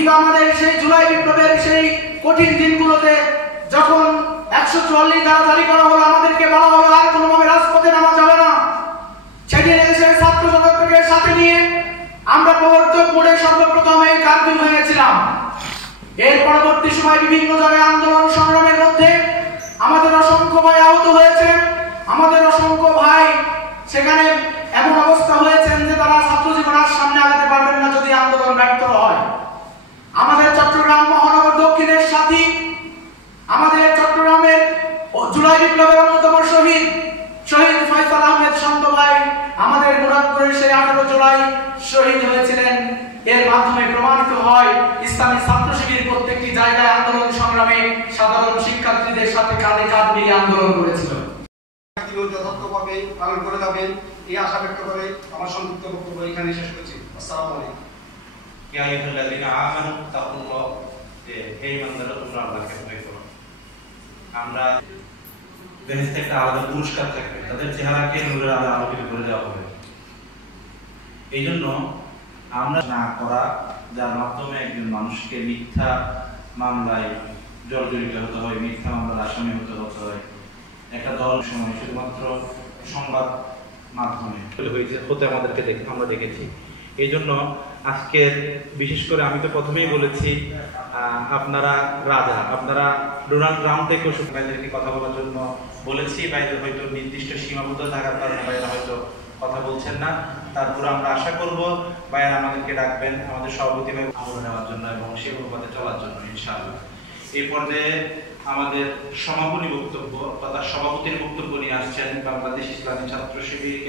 কিংবা আমাদের সেই জুলাই বিপ্লবের সেই কঠিন দিনগুলোতে যখন 144 ধারা জারি করা হলো, আমাদেরকে বলা হলো আর কোনোভাবে রাজপথে নামা যাবে না। সেদিন দেশের ছাত্র জনতাকে সাথে নিয়ে আমরা প্রবর্তক মোড়ে সর্বপ্রথম এই কার্যক্রম ভেঙেছিলাম। এর পরবর্তী সময় বিভিন্ন জায়গায় আন্দোলন সংগ্রামের মধ্যে আমাদের অসংখ্য ভাই আহত হয়েছেন, আমাদের অসংখ্য ভাই সেখানে এমন অবস্থা হয়েছেন যে তারা ছাত্র জীবন আর সামনে আগাতে পারবেন না যদি আন্দোলন ব্যর্থ হয়। আমাদের চট্টগ্রাম মহানগর দক্ষিণের সাথী, আমাদের চট্টগ্রামের জুলাই বিপ্লবের অন্যতম শহীদ ফয়সাল আহমেদ শান্ত ভাই আমাদের মুরাদপুরের সেই 18 জুলাই শহীদ হয়েছিলেন। এর মাধ্যমে প্রমাণিত হয় ইসলামী ছাত্র শিবির প্রত্যেকটি জায়গায় আন্দোলন সংগ্রামে সাধারণ শিক্ষার্থীদের সাথে কাঁধে কাঁধ মিলিয়ে আন্দোলন করেছিল। যথার্থভাবে পালন করে যাবেন এই আশা ব্যক্ত করে আমার সংক্ষিপ্ত বক্তব্য এখানে শেষ করছি। আসসালামু আলাইকুম। ইয়া আইয়ুহাল্লাযীনা আমানু তাকুল্লাহ, হে ঈমানদাররা তোমরা আল্লাহকে ভয় করো। আমরা বেহেশতে একটা আলাদা পুরস্কার থাকবে, তাদের চেহারাকে নূরের আলো আলোকিত করে দেওয়া হবে। এই জন্য আমরা না করা, যার মাধ্যমে একজন মানুষকে মিথ্যা মামলায় জর্জরিত হতে হয়, মিথ্যা মামলার আসামি হতে হয়। একটা দল সময় শুধুমাত্র সংবাদ মাধ্যমে হতে আমরা দেখেছি। এই জন্য আজকের বিশেষ করে আমি তো প্রথমেই বলেছি আপনারা রাজা, আপনারা ডোনাল্ড ট্রাম্প থেকেও ভাইদেরকে কথা বলার জন্য বলেছি। ভাইদের হয়তো নির্দিষ্ট সীমাবদ্ধ থাকার কারণে ভাইরা হয়তো কথা বলছেন না। তারপরে আমরা আশা করব ভাইয়ারা আমাদেরকে ডাকবেন আমাদের সভাপতি ভাই আমল নেওয়ার জন্য এবং সেই অনুপাতে চলার জন্য ইনশাআল্লাহ। এই পর্যায়ে আমাদের সমাপনী বক্তব্য তথা সভাপতির বক্তব্য নিয়ে আসছেন বাংলাদেশ ইসলামী ছাত্র শিবির